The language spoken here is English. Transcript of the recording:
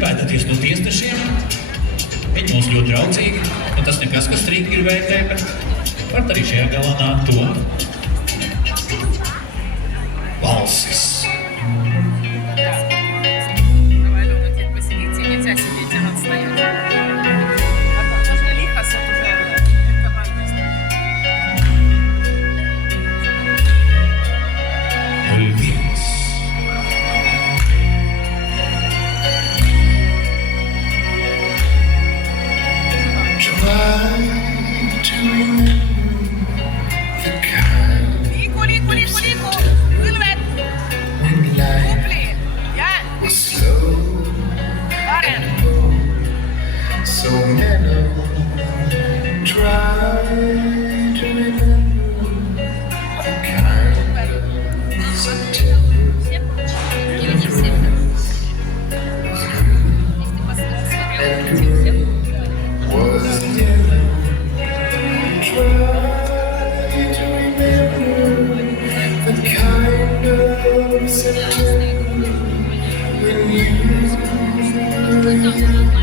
baidāties no tiesnešiem. Viņi mums ļoti draudzīgi, un tas nekas, kas strīgi ir vērtē, bet varat arī šajā galā nākt to. Valsis. So mellow, try to remember the kind of September and green was yellow. Try to remember the kind of September when you were young.